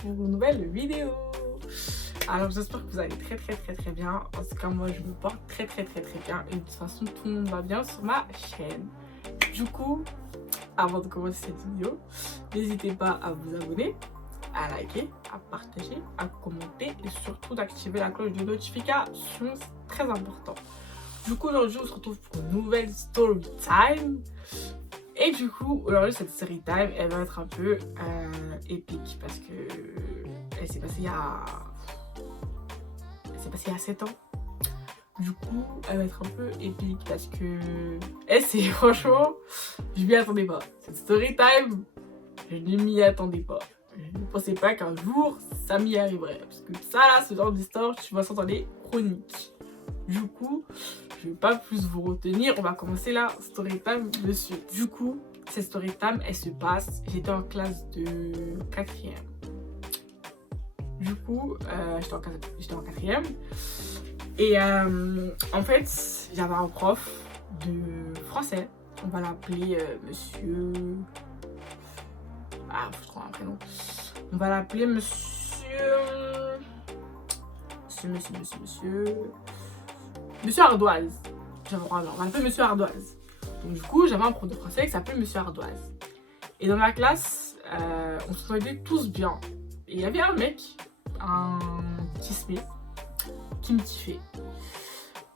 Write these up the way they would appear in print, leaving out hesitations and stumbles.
pour une nouvelle vidéo. Alors j'espère que vous allez très bien. En tout cas moi je me porte très bien et de toute façon tout le monde va bien sur ma chaîne. Du coup, avant de commencer cette vidéo, n'hésitez pas à vous abonner, à liker, à partager, à commenter et surtout d'activer la cloche de notification, c'est très important. Du coup aujourd'hui on se retrouve pour une nouvelle story time. Et du coup, aujourd'hui, cette story time, elle va être un peu épique parce que elle s'est passée il y a 7 ans. Du coup, elle va être un peu épique parce que c'est franchement, je m'y attendais pas. Cette story time, je ne m'y attendais pas. Je ne pensais pas qu'un jour, ça m'y arriverait. Parce que ça, là, ce genre d'histoire, tu vas s'entendre les chroniques. Du coup, je ne vais pas plus vous retenir. On va commencer la story time de suite. Du coup, cette story time, elle se passe. J'étais en classe de 4e. Du coup, j'étais en 4e. Et en fait, j'avais un prof de français. On va l'appeler monsieur... Ah, je trouve un prénom. On va l'appeler monsieur Ardoise. On va l'appeler monsieur Ardoise. Donc du coup, j'avais un prof de français qui s'appelait monsieur Ardoise. Et dans ma classe, on se sentait tous bien. Et il y avait un mec, un tismé, qui me kiffait.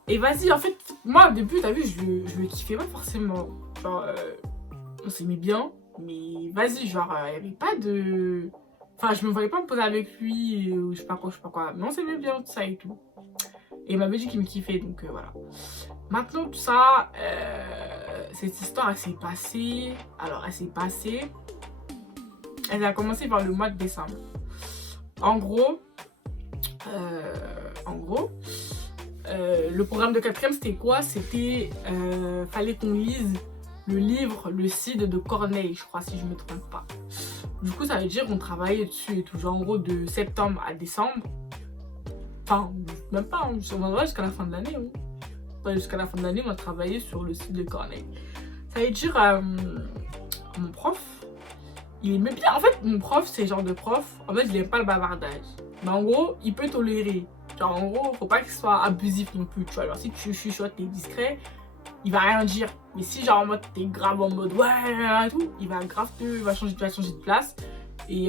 Et vas-y, en fait, moi au début, t'as vu, je le kiffais pas forcément. Genre, on s'aimait bien, mais vas-y, genre, il y avait pas de... Enfin, je me voyais pas me poser avec lui, ou je sais pas quoi. Mais on s'aimait bien, tout ça et tout. Et il m'avait dit qu'il me kiffait, donc voilà. Maintenant, tout ça, cette histoire, elle s'est passée. Alors, elle a commencé vers le mois de décembre. En gros, le programme de 4e, c'était quoi? C'était, fallait qu'on lise le livre Le Cid de Corneille, je crois, si je me trompe pas. Du coup, ça veut dire qu'on travaillait dessus et tout. Genre, en gros, de septembre à décembre. Enfin, même pas, hein, on va jusqu'à la fin de l'année. Hein. Enfin, jusqu'à la fin de l'année, on a travaillé sur le Cid de Corneille. Ça veut dire, mon prof, il aimait bien. En fait, mon prof, c'est le genre de prof, en fait, il aime pas le bavardage. Mais en gros, il peut tolérer. Genre, en gros, faut pas qu'il soit abusif non plus, tu vois. Alors, si tu chuchotes, t'es discret, il va rien dire. Mais si, genre, en mode, t'es grave en mode, ouais, et tout, il va grave il va changer de place. Et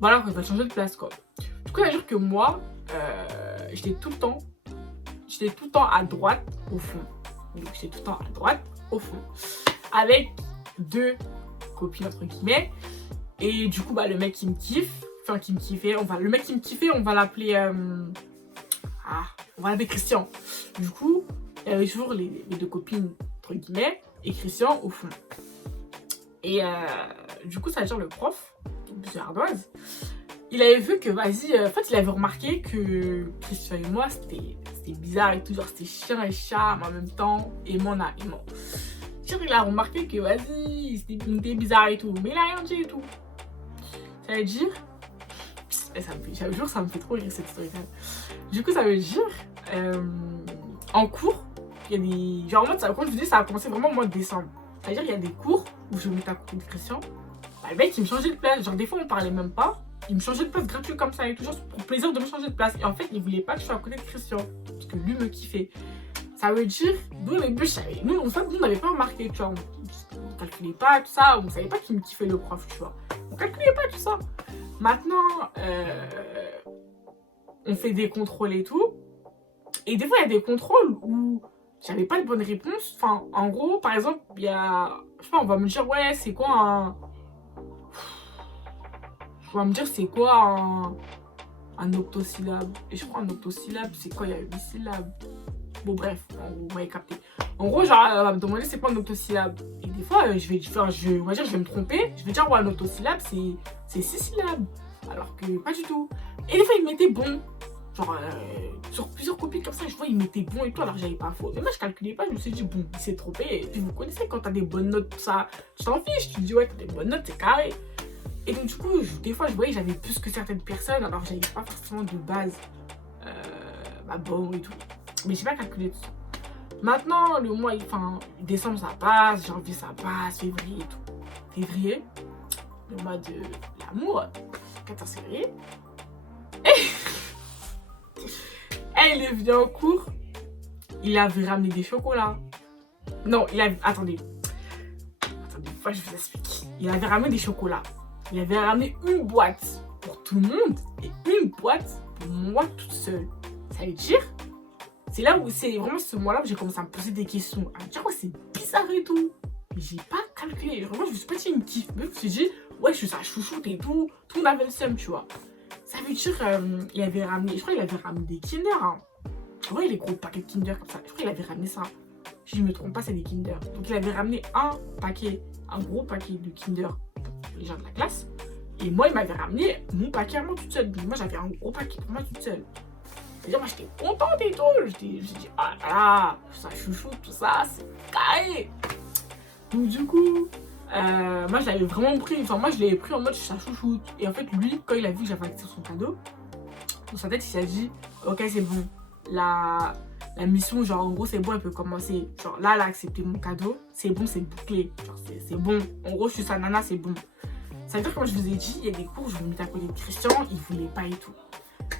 voilà, il va changer de place, quoi. Du coup, il va dire que moi, j'étais tout le temps à droite, au fond. Donc, j'étais tout le temps à droite, au fond. Avec 2 copines, entre guillemets. Et du coup, bah, le mec qui me kiffe, enfin, qui me kiffait, le mec qui me kiffait, on va l'appeler... on va l'appeler Christian. Du coup, il y avait toujours les 2 copines, entre guillemets, et Christian au fond. Et du coup, ça veut dire le prof, M. Ardoise, il avait vu que, vas-y, en fait, il avait remarqué que Christian et moi, c'était bizarre et tout, genre, c'était chien et chat, mais en même temps, aimant. Genre, il a remarqué que, vas-y, c'était bizarre et tout, mais il a rien dit et tout. Ça veut dire... Et ça me fait trop rire cette story. Du coup, ça veut dire, en cours, il y a des... Genre, en mode, comme je vous dis, ça a commencé vraiment au mois de décembre. Ça veut dire, il y a des cours où je m'étais à côté de Christian. Bah, le mec, il me changeait de place. Genre, des fois, on parlait même pas. Il me changeait de place gratuit comme ça et toujours pour plaisir de me changer de place. Et en fait, il voulait pas que je sois à côté de Christian. Parce que lui me kiffait. Ça veut dire, nous, au début, nous, en fait, nous, on n'avait pas remarqué, tu vois. On calculait pas tout ça. On savait pas qu'il me kiffait le prof, tu vois. On calculait pas tout ça. Maintenant, on fait des contrôles et tout. Et des fois, il y a des contrôles où j'avais pas de bonne réponse. Enfin, en gros, par exemple, il y a... Je sais pas, on va me dire, ouais, c'est quoi un... On va me dire, c'est quoi un octosyllabe. Et je crois un octosyllabe, c'est quoi? Il y a 8 syllabes. Bon, bref, vous m'avez capté. En gros, genre, elle va me demander c'est quoi un octosyllabe. Et des fois, on va dire, je vais me tromper. Je vais dire, ouais, un octosyllabe, c'est 6 syllabes. Alors que pas du tout. Et des fois, il mettait bon. Genre, sur plusieurs copies comme ça, je vois, il mettait bon et tout, alors j'avais pas faux. Mais moi, je calculais pas, je me suis dit, bon, il s'est trompé. Et puis, vous connaissez, quand t'as des bonnes notes, tout ça, tu t'en fiches. Tu te dis, ouais, t'as des bonnes notes, c'est carré. Et donc, du coup, des fois, je voyais, j'avais plus que certaines personnes, alors j'avais pas forcément de base, bon et tout. Mais j'ai pas calculé tout ça. Maintenant, le mois, enfin, décembre, ça passe, janvier, ça passe, février et tout. Février, le mois de l'amour. 14 février. Et il est venu en cours. Il avait ramené des chocolats. Non, il avait... Attendez, moi je vous explique. Il avait ramené des chocolats. Il avait ramené une boîte pour tout le monde et une boîte pour moi toute seule. Ça veut dire, c'est là où c'est vraiment ce mois-là où j'ai commencé à me poser des questions. À me dire, ouais, c'est bizarre et tout. Mais j'ai pas calculé. Vraiment, je me suis pas dit une kiff. Mais je me suis dit, ouais, je suis sa chouchoute et tout. Tout le monde avait le seum, tu vois. Ça veut dire, il avait ramené, je crois qu'il avait ramené des Kinder. Hein. Ouais, les gros paquets de Kinder comme ça. Je crois qu'il avait ramené ça. Si je me trompe pas, c'est des Kinder. Donc, il avait ramené un gros paquet de Kinder pour les gens de la classe. Et moi, il m'avait ramené mon paquet à moi toute seule. Donc, moi, j'avais un gros paquet pour moi toute seule. C'est-à-dire, moi, j'étais contente et tout. J'ai dit, ah là là, ça chouchou, tout ça, c'est carré. Donc, du coup, moi, je l'avais vraiment pris. Enfin, moi, je l'avais pris en mode ça chouchoute. Et en fait, lui, quand il a vu que j'avais accepté son cadeau, dans sa tête, il s'est dit, ok, c'est bon. La mission, genre, en gros, c'est bon, elle peut commencer. Genre, là, elle a accepté mon cadeau. C'est bon, c'est bouclé. Genre, c'est bon. En gros, je suis sa nana, c'est bon. Ça veut dire, comme je vous ai dit, il y a des cours, je me mettais à côté de Christian, il voulait pas et tout.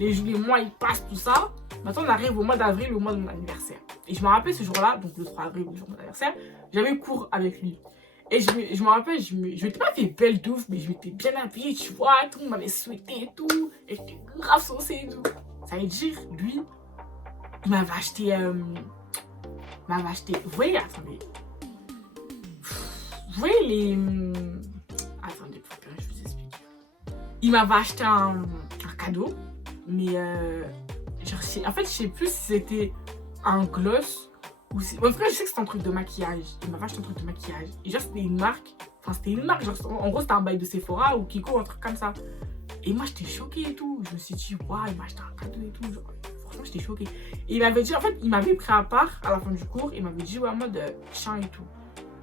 Les mois, ils passent, tout ça. Maintenant, on arrive au mois d'avril, au mois de mon anniversaire. Et je me rappelle ce jour-là, donc le 3 avril, le jour de mon anniversaire, j'avais cours avec lui. Et je me rappelle, je m'étais pas fait belle de ouf, mais je m'étais bien habillée, tu vois, tout le monde m'avait souhaité et tout. Et j'étais grave saucée et tout. Ça veut dire, lui, il m'avait acheté, vous voyez, attendez. Vous voyez les... Attendez, je vous explique. Il m'avait acheté un cadeau, mais genre, en fait, je sais plus si c'était un gloss ou si... En tout cas, je sais que c'était un truc de maquillage. Il m'avait acheté un truc de maquillage. Et genre, c'était une marque. Enfin, c'était une marque. Genre, en gros, c'était un bail de Sephora ou Kiko, un truc comme ça. Et moi, j'étais choquée et tout. Je me suis dit, waouh, il m'a acheté un cadeau et tout. Genre, franchement, j'étais choquée. Et il m'avait dit, en fait, il m'avait pris à part à la fin du cours. Il m'avait dit, ouais, en mode chien et tout.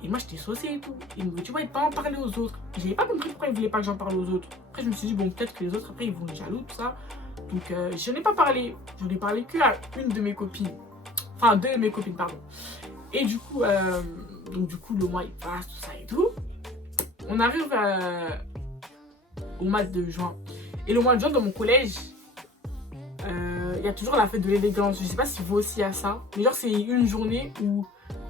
Et moi, j'étais saucée et tout. Il m'avait dit, ouais, pas en parler aux autres. J'avais pas compris pourquoi il voulait pas que j'en parle aux autres. Après, je me suis dit, bon, peut-être que les autres, après, ils vont être jaloux, tout ça. Donc, je n'ai pas parlé. Je n'ai parlé qu'à une de mes copines. Enfin, deux de mes copines, pardon. Et du coup, le mois, il passe, tout ça et tout. On arrive au mois de juin. Et le mois de juin, dans mon collège, il y a toujours la fête de l'élégance. Je sais pas si vous aussi à ça. Mais genre, c'est une journée où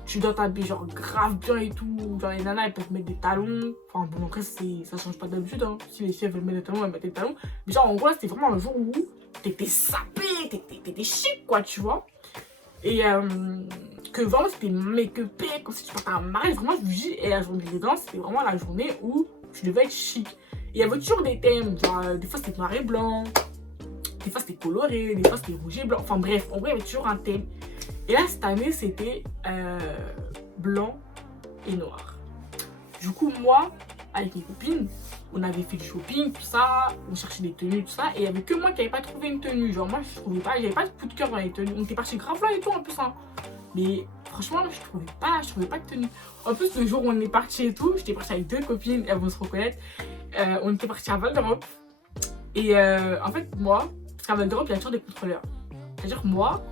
tu dois t'habiller genre grave bien et tout. Genre, les nanas, elles peuvent mettre des talons. Enfin, bon, après, ça change pas d'habitude. Hein. Si les filles veulent mettre des talons, elles mettent des talons. Mais genre, en gros, c'était vraiment un jour où t'étais sapé, t'étais chic, quoi, tu vois. Et que vraiment, c'était make-upé, comme si tu partais à un mariage. Vraiment, je vous dis, et la journée de l'élégance, c'était vraiment la journée où tu devais être chic. Et il y avait toujours des thèmes. Genre, des fois, c'était noir et blanc. Des fois, c'était coloré. Des fois, c'était rouge et blanc. Enfin, bref, en vrai, il y avait toujours un thème. Et là, cette année, c'était blanc et noir. Du coup, moi, avec mes copines, on avait fait du shopping, tout ça, on cherchait des tenues, tout ça, et il n'y avait que moi qui n'avais pas trouvé une tenue. Genre, moi, je trouvais pas, j'avais pas de coup de cœur dans les tenues. On était parti grave là et tout, en plus, hein. Mais franchement, je trouvais pas de tenue. En plus, le jour où on est parti et tout, j'étais partie avec deux copines, elles vont se reconnaître. On était parti à Val d'Europe. Et en fait, moi, parce qu'à Val d'Europe, il y a toujours des contrôleurs. C'est-à-dire que moi,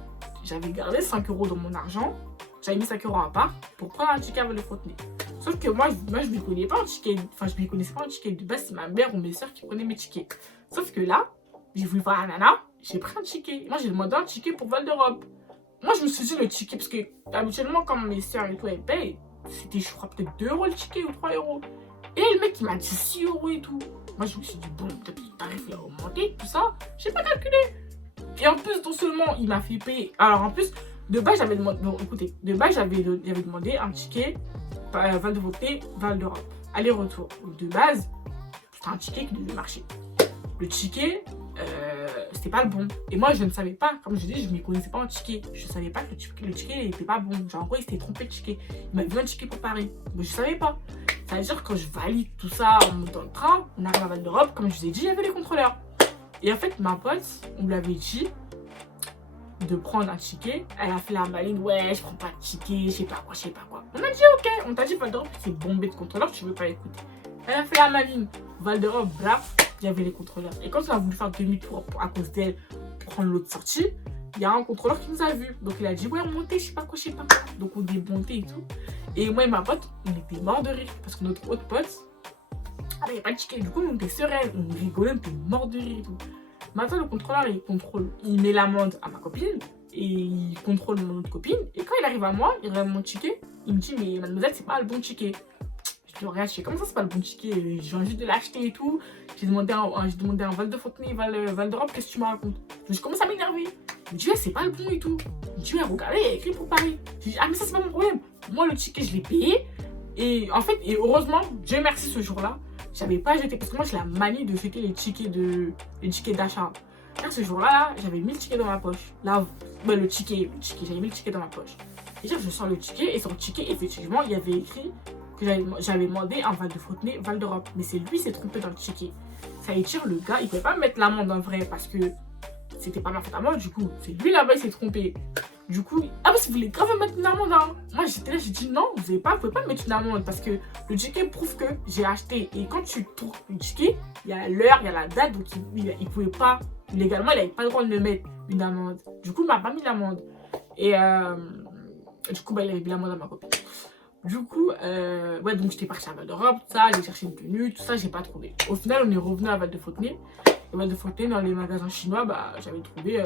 j'avais gardé 5 € dans mon argent, j'avais mis 5 € à part pour prendre un ticket avec le Fontenay. Sauf que moi, je ne connais pas un ticket, enfin, je ne connaissais pas un ticket de base, c'est ma mère ou mes soeurs qui prenaient mes tickets. Sauf que là, j'ai voulu voir la nana, j'ai pris un ticket. Moi, j'ai demandé un ticket pour Val d'Europe. Moi, je me suis dit le ticket, parce que habituellement, quand mes soeurs et tout, elles payent, c'était, je crois, peut-être 2 € le ticket ou 3 €. Et le mec, il m'a dit 6 € et tout. Moi, je me suis dit, bon, peut-être que le tarif il a augmenté, tout ça. J'ai pas calculé. Et en plus, non seulement il m'a fait payer. Alors, en plus, de base, j'avais demandé. Bon, écoutez, de base, j'avais demandé un ticket Val de Fontenay, Val d'Europe. Aller-retour. Donc, de base, c'était un ticket qui devait marcher. Le ticket, c'était pas le bon. Et moi, je ne savais pas. Comme je dis, je ne m'y connaissais pas en ticket. Je ne savais pas que le ticket n'était pas bon. Genre, en gros, il s'était trompé de ticket. Il m'avait donné un ticket pour Paris. Mais je ne savais pas. Ça veut dire que quand je valide tout ça, on monte dans le train, on arrive à Val d'Europe, comme je vous ai dit, il y avait les contrôleurs. Et en fait, ma pote, on lui avait dit de prendre un ticket. Elle a fait la maline, ouais, je prends pas de ticket, je sais pas quoi. On a dit, ok, on t'a dit Val d'Europe, c'est bombé de contrôleurs, tu veux pas écouter. Elle a fait la maline. Val d'Europe, bref, il y avait les contrôleurs. Et quand on a voulu faire demi-tour à cause d'elle, prendre l'autre sortie, il y a un contrôleur qui nous a vus. Donc il a dit, ouais, montez, je sais pas quoi. Donc on est monté et tout. Et moi et ma pote, on était morts de rire. Parce que notre autre pote, Ah, il n'y a pas de ticket. Du coup, on était sereine, on rigolait, on était mort de rire et tout. Maintenant, le contrôleur, il met l'amende à ma copine et il contrôle mon autre copine. Et quand il arrive à moi, il regarde mon ticket, il me dit, mais mademoiselle, c'est pas le bon ticket. Je dis, regarde, je sais comment ça, c'est pas le bon ticket. Je viens juste de l'acheter et tout. J'ai demandé un Val de Fontenay, Val d'Europe, qu'est-ce que tu me racontes? Je commence à m'énerver. Il me dit, ouais, c'est pas le bon et tout. Il me dit, ouais, regardez, il y a écrit pour Paris. Je dis, ah, mais ça, c'est pas mon problème. Moi, le ticket, je l'ai payé. Et en fait, et heureusement, Dieu merci, ce jour-là, j'avais pas jeté, parce que moi j'ai la manie de jeter les tickets d'achat. Ce jour-là, j'avais mis le ticket dans ma poche. Là, le ticket, j'avais mis le ticket dans ma poche. Et je sors le ticket, et sur le ticket, effectivement, il y avait écrit que j'avais demandé un Val de Fontenay, Val d'Europe. Mais c'est lui qui s'est trompé dans le ticket. Ça veut dire, le gars, il pouvait pas me mettre l'amende en vrai, parce que c'était pas ma faute à moi, du coup. C'est lui là-bas, il s'est trompé. Du coup, ah, parce que vous voulez grave mettre une amende, hein. Moi, j'étais là, j'ai dit non, vous pouvez pas mettre une amende parce que le ticket prouve que j'ai acheté. Et quand tu trouves le ticket, il y a l'heure, il y a la date, donc il pouvait pas, légalement, il n'avait pas le droit de me mettre une amende. Du coup, il m'a pas mis l'amende. Et du coup, il avait mis l'amende à ma copine. Du coup, ouais, donc j'étais partie à Val d'Europe, tout ça, j'ai cherché une tenue, tout ça, j'ai pas trouvé. Au final, on est revenu à Val de Fontenay. Et Val de Fontenay, dans les magasins chinois, bah, j'avais trouvé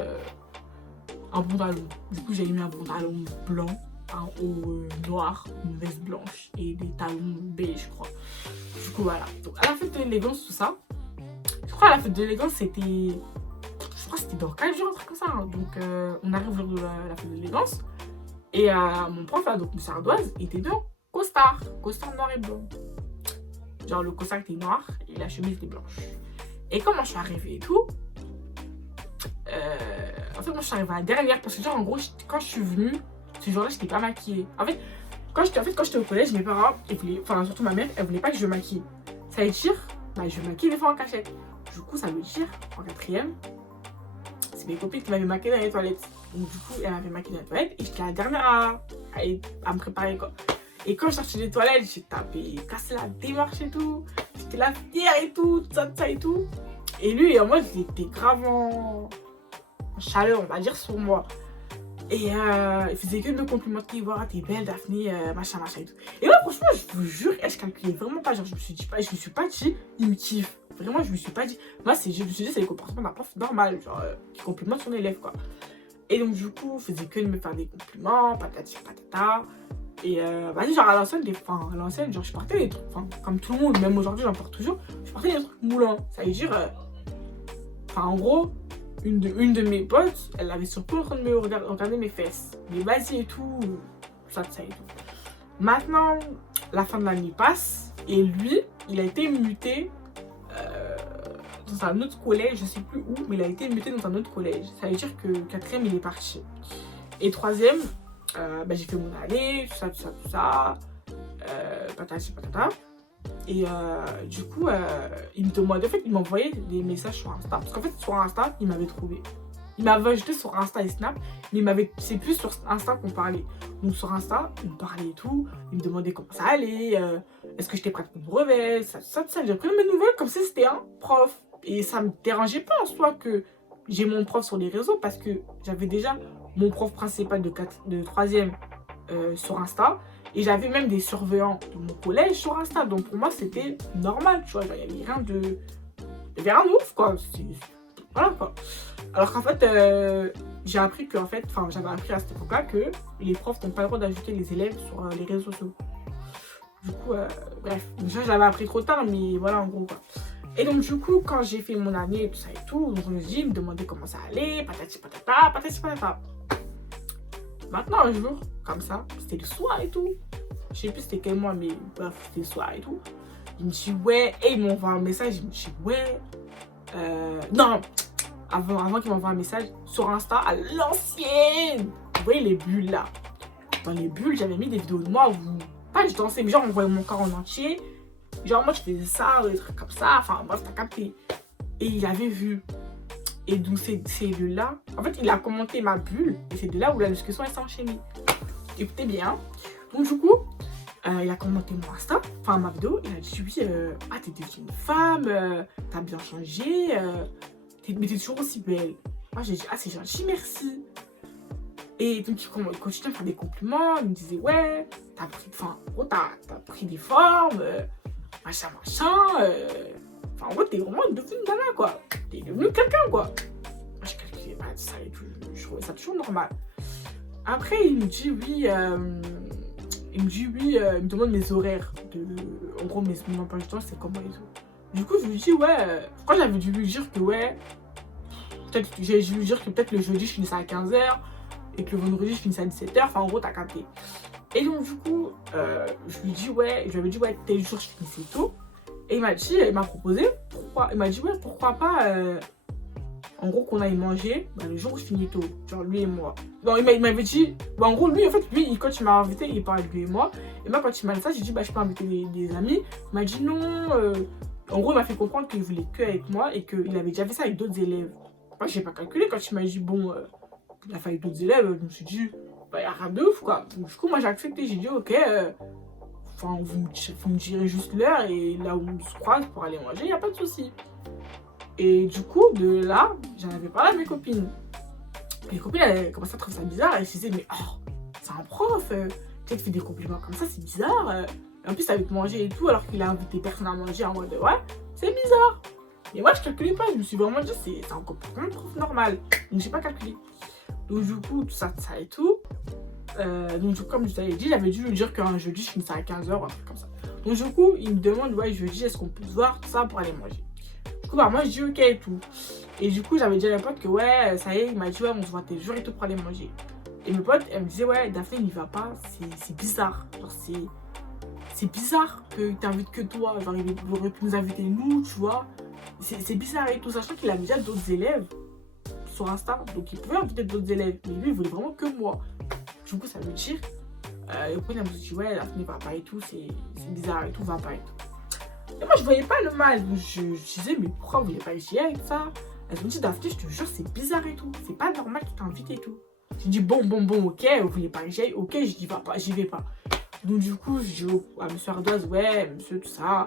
un pantalon. Du coup, j'ai mis un pantalon blanc, un haut noir, une veste blanche et des talons beige, je crois. Du coup, voilà. Donc, à la fête de l'élégance, tout ça, je crois à la fête de l'élégance, c'était. Je crois que c'était dans 4 jours, un truc comme ça. Hein. Donc, on arrive le jour de la fête de l'élégance. Et mon prof, là, donc M. Ardoise, était dans costard noir et blanc. Genre, le costard était noir et la chemise était blanche. Et quand moi je suis arrivée et tout, en fait, moi je suis arrivée à la dernière parce que, genre, en gros, quand je suis venue, ce jour-là, j'étais pas maquillée. En fait, quand j'étais au collège, mes parents, enfin, surtout ma mère, elle voulait pas que je me maquille. Ça veut dire, bah, je me maquille des fois en cachette. Du coup, ça veut dire, en quatrième, c'est mes copines qui m'avaient maquillée dans les toilettes. Donc, du coup, elle m'avait maquillée dans les toilettes et j'étais la dernière à me préparer, quoi. Et quand je sortais des toilettes, j'ai cassé la démarche et tout. J'étais la fière et tout, ça et tout. Et lui, en mode, il était grave en chaleur, on va dire, sur moi. Et il faisait que de me complimenter, voilà, t'es belle, Daphné, machin et tout. Et moi, franchement, je vous jure, je calculais vraiment pas. Genre, je me suis pas dit, il me kiffe. Vraiment, je me suis pas dit. Moi, je me suis dit, c'est le comportement d'un prof normal, genre, qui complimente son élève, quoi. Et donc, du coup, il faisait que de me faire des compliments, patati patata. Et vas-y, genre à l'ancienne, genre je portais des trucs, comme tout le monde, même aujourd'hui j'en porte toujours, je portais des trucs moulants. Ça veut dire, en gros, une de mes potes, elle avait surtout en train de me regarder mes fesses. Mais vas-y et tout, ça et tout. Maintenant, la fin de l'année passe, et lui, il a été muté dans un autre collège, je sais plus où, mais il a été muté dans un autre collège. Ça veut dire que 4e, il est parti. Et 3e, bah, j'ai fait mon année, tout ça, patati patata. Et du coup, il me demandait, en fait, il m'envoyait des messages sur Insta. Parce qu'en fait, sur Insta, il m'avait trouvé. Il m'avait ajouté sur Insta et Snap, mais c'est plus sur Insta qu'on parlait. Donc sur Insta, il me parlait et tout, il me demandait comment ça allait, est-ce que j'étais prête pour le brevet, ça. J'ai pris mes nouvelles comme si c'était un prof. Et ça me dérangeait pas en soi que j'ai mon prof sur les réseaux parce que j'avais déjà mon prof principal de 3e sur Insta. Et j'avais même des surveillants de mon collège sur Insta. Donc pour moi, c'était normal, tu vois. Il n'y avait rien de... Il y avait rien de ouf, quoi. Voilà, quoi. Alors qu'en fait, j'ai appris que, j'avais appris à cette époque-là que les profs n'ont pas le droit d'ajouter les élèves sur les réseaux sociaux. Du coup, bref. Déjà, j'avais appris trop tard, mais voilà, en gros, quoi. Et donc, du coup, quand j'ai fait mon année et tout ça et tout, donc je me suis dit, il me demandait comment ça allait, patati patata, patati patata. Maintenant, un jour, comme ça, c'était le soir et tout. Je sais plus c'était quel mois, mais bref, c'était le soir et tout. Il me dit, ouais, et il m'envoie un message, il me dit, ouais. Non, avant qu'il m'envoie un message, sur Insta, à l'ancienne. Vous voyez les bulles là. Dans les bulles, j'avais mis des vidéos de moi où, pas je dansais, mais genre, on voyait mon corps en entier. Genre, moi, je faisais ça, des trucs comme ça. Enfin, bref, t'as capté. Et il avait vu. Et donc, c'est de là. En fait, il a commenté ma bulle. Et c'est de là où la discussion s'est enchaînée. Écoutez bien. Donc, du coup, il a commenté mon Insta, enfin ma vidéo. Il a dit oui, t'es devenue une femme, t'as bien changé, mais t'es toujours aussi belle. Moi, j'ai dit, c'est gentil, merci. Et donc, il continue à me faire des compliments. Il me disait, ouais, t'as pris des formes. machin. Enfin, en gros, t'es vraiment devenu une nana, quoi. T'es devenu quelqu'un, quoi. Moi, je calculais pas ça et tout. Je trouvais ça toujours normal. Après, il me dit oui. Il me demande mes horaires. En gros, mon emploi du temps, c'est comment et tout. Du coup, je lui dis ouais. Quand j'avais dû lui dire que ouais. Peut-être, j'ai dû lui dire que peut-être le jeudi, je finissais à 15h. Et que le vendredi, je finissais à 17h. Enfin, en gros, t'as capté. Et donc, du coup, je lui dis ouais. Je lui avais dit ouais, tel jour, je finissais tôt. Et il m'a proposé, pourquoi, il m'a dit ouais, pourquoi pas, en gros, qu'on aille manger le jour où je finis tôt, genre lui et moi. Bon, il m'avait dit, en gros, lui, en fait, quand il m'a invité, il parlait de lui et moi. Et moi, quand il m'a dit ça, j'ai dit, je peux inviter des amis. Il m'a dit non, en gros, il m'a fait comprendre qu'il voulait que avec moi et qu'il avait déjà fait ça avec d'autres élèves. Moi, j'ai pas calculé, quand il m'a dit, bon, il a fait avec d'autres élèves, je me suis dit, il y a rien de ouf, quoi. Donc, du coup, moi, j'ai accepté, j'ai dit, ok, enfin, vous me direz juste l'heure et là où on se croise pour aller manger, il n'y a pas de souci. Et du coup, de là, j'en avais parlé à mes copines. Mes copines, elles commençaient à trouver ça bizarre. Elles se disaient, mais oh, c'est un prof, tu fais des compliments comme ça, c'est bizarre. En plus, avec manger et tout, alors qu'il a invité personne à manger en mode, ouais, c'est bizarre. Et moi, je calculais pas, je me suis vraiment dit, c'est un comportement de prof normal. Donc, j'ai pas calculé. Donc, du coup, tout ça et tout. Donc, comme je t'avais dit, j'avais dû lui dire qu'un jeudi, je finissais à 15h, un truc comme ça. Donc, du coup, il me demande, ouais, jeudi, est-ce qu'on peut se voir, tout ça, pour aller manger. Du coup, moi, je dis ok et tout. Et du coup, j'avais dit à mes potes que, ouais, ça y est, il m'a dit, ouais, on se voit tel jour et tout pour aller manger. Et mes potes, elles me disaient, ouais, Daphné, il n'y va pas, c'est bizarre. Genre, c'est bizarre qu'il t'invite que toi. Genre, il aurait pu nous inviter nous, tu vois. C'est bizarre et tout, sachant qu'il avait déjà d'autres élèves sur Insta. Donc, il pouvait inviter d'autres élèves. Mais lui, il voulait vraiment que moi. Du coup, ça veut dire, et après, elle me dit, ouais, Daphné va pas et tout, c'est bizarre et tout, va pas et tout. Et moi, je voyais pas le mal. Je disais, mais pourquoi vous voulez pas y aller avec ça? Elle me dit, Daphné, je te jure, c'est bizarre et tout. C'est pas normal qu'il t'invite et tout. J'ai dit, bon, ok, vous voulez pas y aller? Ok, je dis, pas, j'y vais pas. Donc, du coup, je dis à monsieur Ardoise, ouais, monsieur, tout ça.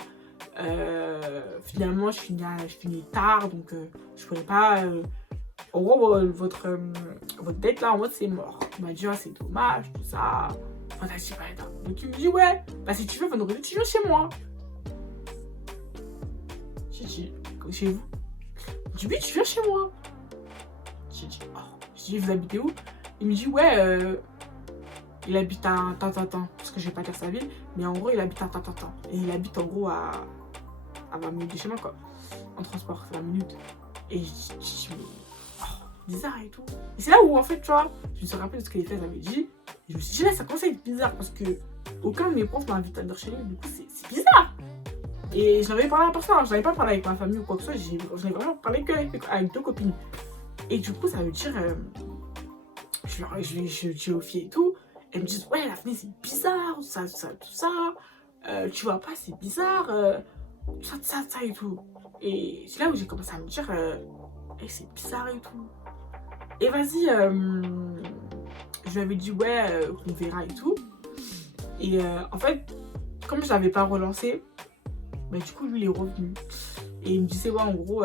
Finalement, je finis tard, donc je pourrais pas. En gros, votre date là, en mode c'est mort. Il m'a dit, oh, c'est dommage, tout ça. Donc il me dit, ouais, bah si tu veux, vendredi, tu viens chez moi. J'ai dit, chez vous? Il me dit, oui, tu viens chez moi. J'ai dit, oh. J'ai dit, vous habitez où? Il me dit, ouais, il habite à Tintintin. Parce que je vais pas dire sa ville, mais en gros, il habite à Tintintin. Et il habite en gros à 20 minutes de chez moi, quoi. En transport, c'est 20 minutes. Et je dis, mais bizarre et tout. Et c'est là où en fait, tu vois, je me suis rappelé de ce que les filles avaient dit. Et je me suis dit, là, ça commence à être bizarre parce que aucun de mes profs m'a invité à dormir chez lui. Du coup, c'est bizarre. Et je n'avais parlé à personne. Je n'avais pas parlé avec ma famille ou quoi que ce soit. Je n'ai vraiment parlé qu'avec deux copines. Et du coup, ça veut dire, je dis aux filles et tout. Elles me disent, ouais, la fenêtre, c'est bizarre, tout ça. Tu vois pas, c'est bizarre. Ça et tout. Et c'est là où j'ai commencé à me dire, c'est bizarre et tout. Et vas-y, je lui avais dit ouais, qu'on verra et tout. Et en fait, comme je l'avais pas relancé, bah, du coup, lui, il est revenu. Et il me disait, ouais, en gros,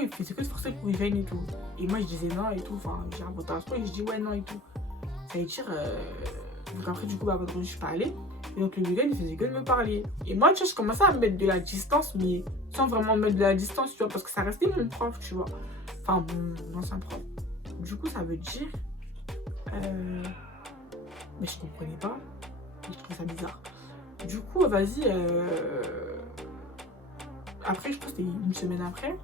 il faisait que se forcer pour qu'il vienne et tout. Et moi, je disais non et tout. Enfin, j'ai inventé un truc et je dis ouais, non et tout. Ça veut dire, donc après, du coup, bah, vendredi, je suis pas allée. Et donc, le week-end, il faisait que de me parler. Et moi, tu vois, je commençais à me mettre de la distance, mais sans vraiment me mettre de la distance, tu vois, parce que ça restait mon prof, tu vois. Enfin, mon ancien prof. Du coup, ça veut dire... mais je comprenais pas. Je trouvais ça bizarre. Du coup, vas-y. Après, je pense que c'était une semaine après.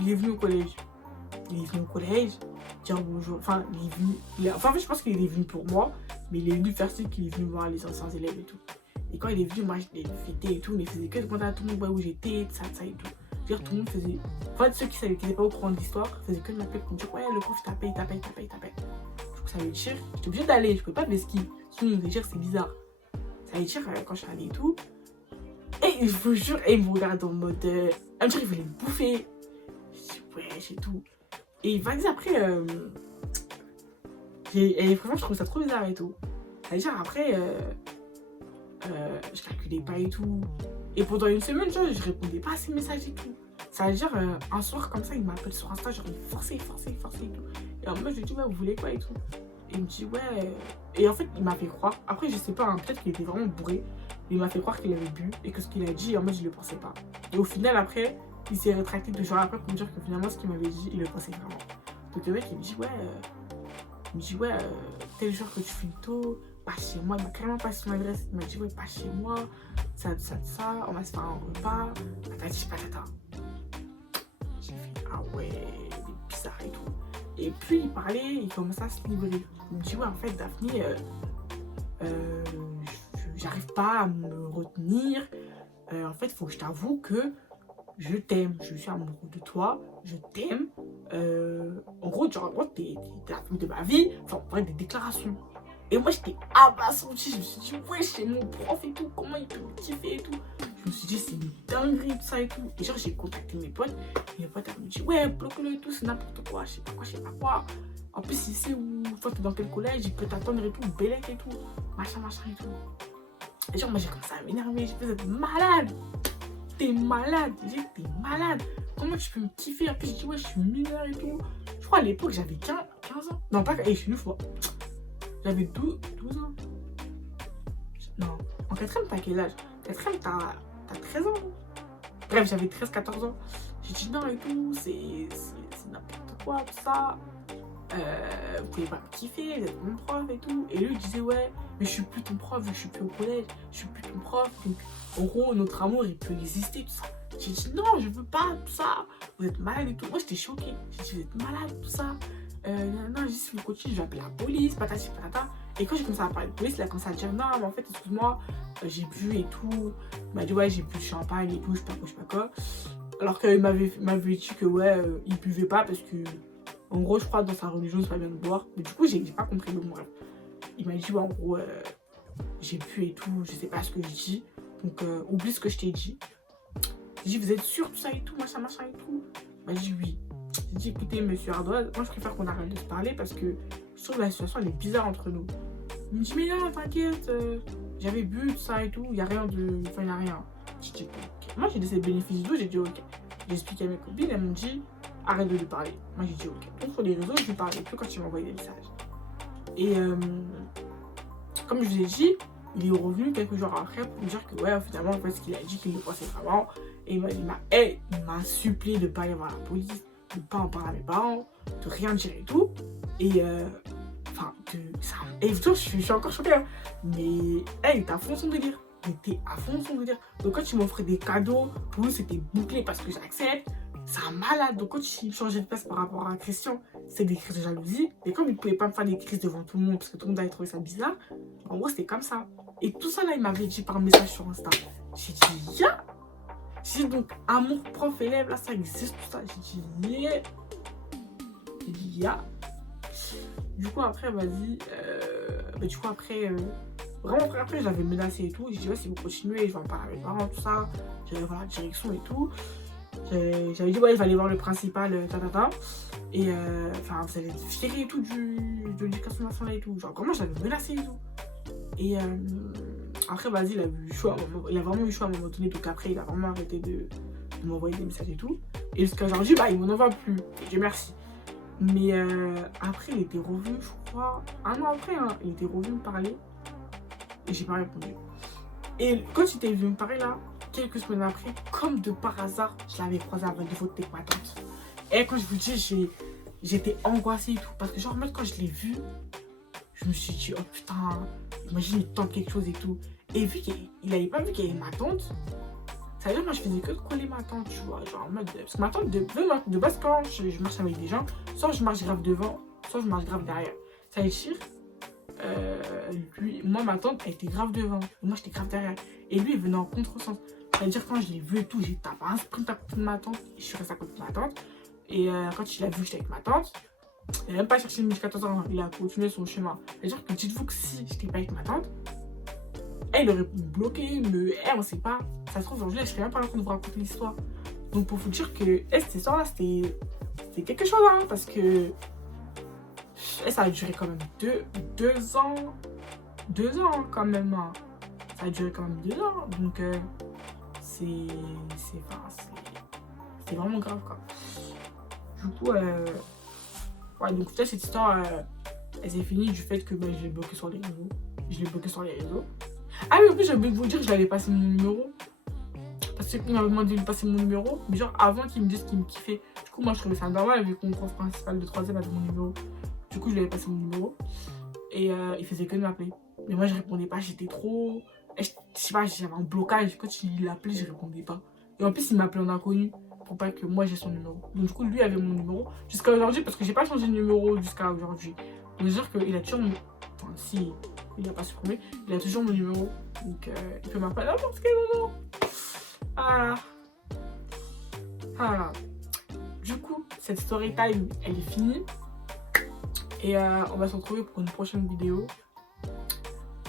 Il est venu au collège. Dire bonjour. Enfin, il est venu... Enfin, en fait, je pense qu'il est venu pour moi. Mais il est venu faire signe qu'il est venu voir les anciens élèves et tout. Et quand il est venu, moi, je l'ai fêté et tout. Mais il faisait que demander à tout le monde où j'étais, ça et tout. Dire tout le monde faisait... En fait, ceux qui n'étaient pas au courant de l'histoire faisaient que de m'appeler pour me dire ouais, le prof il t'appelle. Du coup, ça veut dire, j'étais obligée d'aller, je peux pas me ski. Sinon, il me dire c'est bizarre. Ça veut dire, quand je suis allée et tout, et je vous jure, il me regarde en mode. Un jour, il voulait me bouffer. Je dis ouais, j'ai tout. Et vas-y, après, franchement, je trouve ça trop bizarre et tout. Ça veut dire, après, je calculais pas et tout. Et pendant une semaine, genre, je répondais pas à ses messages et tout. Ça veut dire, un soir comme ça, il m'appelle sur Insta, genre, il forçait et tout. Et en moi, je lui dis, ouais, vous voulez quoi et tout. Et il me dit, ouais. Et en fait, il m'a fait croire. Après, je sais pas, hein, peut-être qu'il était vraiment bourré. Il m'a fait croire qu'il avait bu et que ce qu'il a dit, en mode, je le pensais pas. Et au final, après, il s'est rétracté 2 jours après pour me dire que finalement, ce qu'il m'avait dit, il le pensait vraiment. Donc le mec, il me dit, ouais, tel jour que tu finis tôt, pas chez moi. Il m'a carrément passé son adresse. Il m'a dit, ouais, pas chez moi, ça, on va se faire un repas, patati patata. J'ai fait, ah ouais, il est bizarre et tout. Et puis il parlait, il commençait à se livrer. Il me dit, ouais, en fait, Daphné, j'arrive pas à me retenir. En fait, il faut que je t'avoue que je t'aime, je suis amoureux de toi, je t'aime. En gros, t'es la femme de ma vie. Enfin, on des déclarations. Et moi, j'étais abasourdie. Je me suis dit, ouais, c'est mon prof et tout. Comment il peut me kiffer et tout. Je me suis dit, c'est une dinguerie, tout ça et tout. Et genre, j'ai contacté mes potes. Et mes potes, elles me disent, ouais, bloque-le et tout, c'est n'importe quoi. Je sais pas quoi. En plus, il sait où, toi, t'es dans quel collège, il peut t'attendre et tout, bélec et tout. Machin et tout. Et genre, moi, j'ai commencé à m'énerver. J'ai fait, vous êtes malade. T'es malade. J'ai dit, t'es malade. Comment tu peux me kiffer? Après, j'ai dit, ouais, je suis mineure et tout. Je crois à l'époque, j'avais 15 ans. Non, pas, je suis une fois. J'avais 12 ans. Non. En 4ème, t'as quel âge? 4ème, t'as 13 ans. Bref, j'avais 13-14 ans. J'ai dit non et tout, c'est n'importe quoi, tout ça. Vous pouvez pas me kiffer, vous êtes mon prof et tout. Et lui, il disait, ouais, mais je suis plus ton prof, je suis plus au collège, je suis plus ton prof. Donc, en gros, notre amour, il peut exister, tout ça. J'ai dit, non, je veux pas, tout ça. Vous êtes malade et tout. Moi, j'étais choquée. J'ai dit, vous êt malade, tout ça. Non, j'ai dit, si vous continuez, je vais appeler la police, patati patata. Et quand j'ai commencé à parler de police, il a commencé à dire, non, mais en fait, excuse-moi, j'ai bu et tout. Il m'a dit, ouais, j'ai bu du champagne et tout, je sais pas quoi. Alors qu'il m'avait dit que, ouais, il buvait pas parce que, en gros, je crois, dans sa religion, c'est pas bien de boire. Mais du coup, j'ai pas compris le mot. Il m'a dit, ouais, en gros, j'ai bu et tout, je sais pas ce que je dis. Donc, oublie ce que je t'ai dit. J'ai dit, vous êtes sûr, tout ça et tout, machin et tout. Il m'a dit, oui. J'ai dit, écoutez, monsieur Ardoise, moi, je préfère qu'on arrête de se parler parce que je trouve que la situation, elle est bizarre entre nous. Il me dit, mais non, t'inquiète, j'avais bu, tout ça et tout, il y a rien de... Enfin, il y a rien. J'ai dit, ok. Moi, j'ai laissé le bénéfice du doute, j'ai dit, ok. J'ai expliqué à mes copines, elles m'ont dit, arrête de lui parler. Moi, j'ai dit, ok. Donc, sur les réseaux, je lui parlais plus quand il m'envoyait des messages. Et comme je vous ai dit, il est revenu quelques jours après pour me dire que, ouais, finalement, en fait, ce qu'il a dit, qu'il le pensait vraiment. Et il m'a supplié de ne pas aller voir la police, de ne pas en parler à mes parents, de rien dire et tout. Et enfin, et je suis encore choquée, hein. Mais il était à fond son délire. Il était à fond son délire. Donc quand il m'offrait des cadeaux, pour lui c'était bouclé parce que j'accepte. C'est un malade. Donc quand il changeait de place par rapport à Christian, c'est des crises de jalousie. Et comme il ne pouvait pas me faire des crises devant tout le monde parce que tout le monde avait trouvé ça bizarre, en gros c'était comme ça. Et tout ça là, il m'avait dit par message sur Insta. J'ai dit, ya. J'ai dit donc amour prof-élève, là ça existe tout ça. J'ai dit, yeah. J'ai dit, ya. Du coup après, vas-y. Du coup après, vraiment après je l'avais menacé et tout. J'ai dit, ouais, si vous continuez, je vais en parler à mes parents, tout ça. J'allais voir la direction et tout. J'avais dit, ouais, je vais aller voir le principal, et enfin, vous allez être viré et tout de l'éducation nationale et tout. Genre, comment je l'avais menacé et tout. Et après, vas-y, il a eu chaud à un moment, il a vraiment eu chaud à un moment donné. Donc après, il a vraiment arrêté de m'envoyer des messages et tout. Et jusqu'à aujourd'hui, bah, il m'en envoie plus. Et Dieu merci. Mais après, il était revenu, je crois, un an après, hein, il était revenu me parler. Et j'ai pas répondu. Et quand il était venu me parler là, quelques semaines après, comme de par hasard, je l'avais croisé avec des photos avec ma tante. Et quand je vous dis, j'étais angoissée et tout. Parce que genre, même quand je l'ai vu, je me suis dit, oh putain, imagine, il tente quelque chose et tout. Et vu qu'il n'avait pas vu qu'il y avait ma tante, ça veut dire, moi, je faisais que de coller ma tante, tu vois. Genre en mode, parce que ma tante, de base, quand je marche avec des gens, soit je marche grave devant, soit je marche grave derrière. Ça veut dire, moi, ma tante, elle était grave devant. Et moi, j'étais grave derrière. Et lui, il venait en contresens. C'est-à-dire, quand je l'ai vu et tout, j'ai tapé un sprint à côté de ma tante. Et je suis restée à côté de ma tante. Et quand il a vu que j'étais avec ma tante, il n'a même pas cherché le 14 ans. Il a continué son chemin. C'est-à-dire que dites-vous que si j'étais pas avec ma tante, elle aurait pu me bloquer, on sait pas. Ça se trouve, aujourd'hui, je serais même pas en train de vous raconter l'histoire. Donc, pour vous dire que cette histoire-là, c'était quelque chose, hein. Parce que ça a duré quand même 2 ans. 2 ans, quand même. Hein. Ça a duré quand même 2 ans. Donc, c'est vraiment grave, quoi. Du coup, ouais, donc peut-être cette histoire, elle s'est finie du fait que je l'ai bloqué sur les réseaux. Ah oui, en plus, j'ai oublié de vous dire que je l'avais passé mon numéro. Parce qu'il m'avait demandé de lui passer mon numéro. Mais genre, avant qu'il me dise qu'il me kiffait. Du coup, moi, je trouvais ça normal vu que mon prof principal de 3ème avait mon numéro. Du coup, je lui avais passé mon numéro. Et il faisait que de m'appeler. Mais moi, je répondais pas. J'étais trop... Je sais pas, j'avais un blocage. Quand il l'appelait, je répondais pas. Et en plus, il m'appelait en inconnu. Pour pas que moi, j'ai son numéro. Donc, du coup, lui avait mon numéro. Jusqu'à aujourd'hui, parce que j'ai pas changé de numéro jusqu'à aujourd'hui. Donc, dire qu'il a toujours mon... Enfin, si il n'a pas supprimé, il a toujours mon numéro. Donc, il peut m'appeler n'importe quel moment. Ah. Ah. Du coup, cette story time, elle est finie. Et on va se retrouver pour une prochaine vidéo.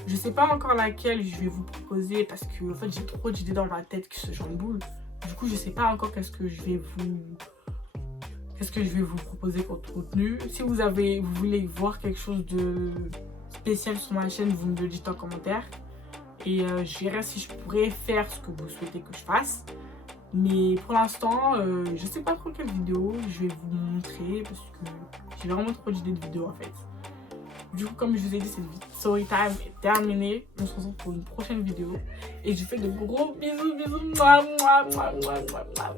Je sais pas encore laquelle je vais vous proposer parce que en fait, j'ai trop d'idées dans ma tête qui se chamboulent. Du coup, je sais pas encore qu'est-ce que je vais vous proposer comme contenu. Si vous voulez voir quelque chose de spécial sur ma chaîne, vous me le dites en commentaire. Et je verrai si je pourrais faire ce que vous souhaitez que je fasse. Mais pour l'instant, je sais pas trop quelle vidéo je vais vous montrer parce que j'ai vraiment trop d'idées de vidéos en fait. Du coup, comme je vous ai dit, cette story time est terminée. On se retrouve pour une prochaine vidéo. Et je vous fais de gros bisous, bisous. Mouah, mouah, mouah, mouah, mouah.